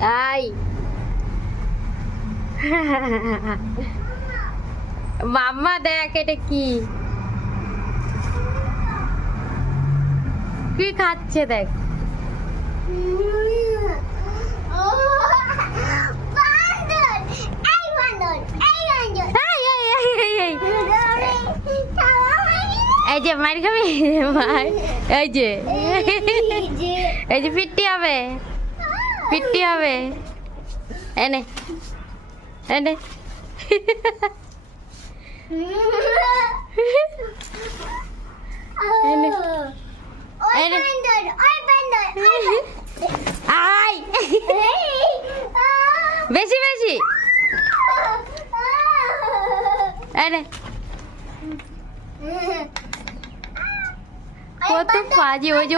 I মাম্মা দেখ এটা কি কি খাচ্ছে দেখ। এই যে মার খাবি মার এই যে পিট্টি হবে পিট্টি হবে এনে এনে এনে এনে আই বেশি বেশি এনে কত ফাজি ওই যে